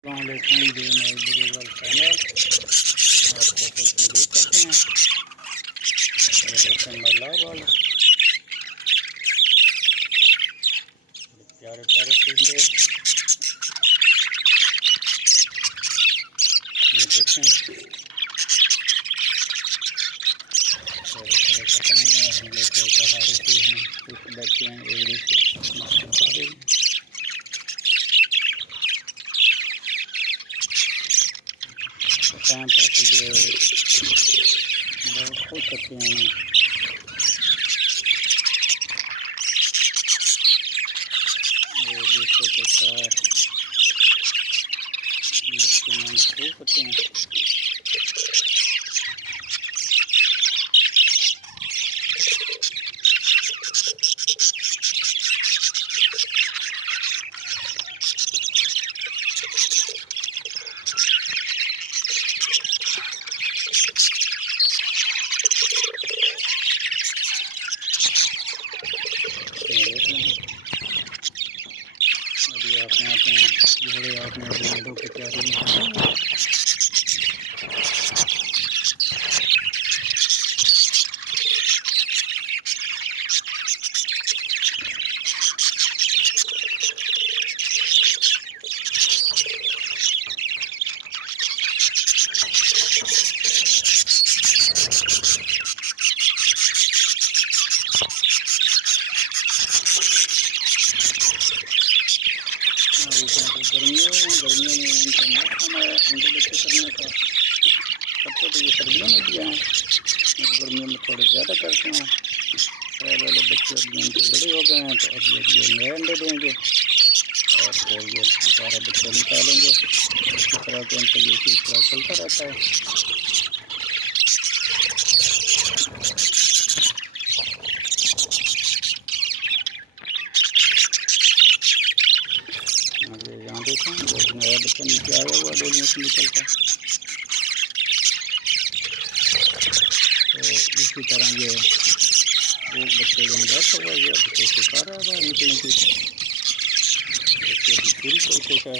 अस्सलामुअलैकुम, ये मेरे बुजुर्ग वाल चैनल आपको खुश आमदीद करते हैं। ये देखें महिला वाल प्यारे प्यारे परिंदे, ये देखें थोड़े थोड़े पतंग हैं, हम देखे सहारे से हैं, कुछ बच्चे हैं एक दूसरे खा रहे हैं। टाइम पर ये बहुत खुश होते हैं ना, एक दूसरे के साथ मस्ती में मसरूफ होते हैं। अभी आपने अपने जोड़े आपने अपने मेढ़ों की तैयारी में गर्मियों में इनका मौसम है अंडे बच्चे करने का। सबको तो ये सर्दियों में दिया है, गर्मियों में थोड़े ज़्यादा करते हैं। पहले वाले बच्चे अब इनके बड़े हो गए हैं, तो अब ये नए अंडे देंगे और फिर ये दोबारा बच्चे निकालेंगे। इसी तरह के इनका ये सिलसिला चलता रहता है। यहाँ देखें वो नया बच्चा नीचे आया हुआ डोलियों से निकल कर, तो इसी तरह ये वो बच्चे यहाँ बैठा हुआ है, ये बच्चे सिखा रहा है बाहर निकलने की। बच्चे की पूरी कोशिश है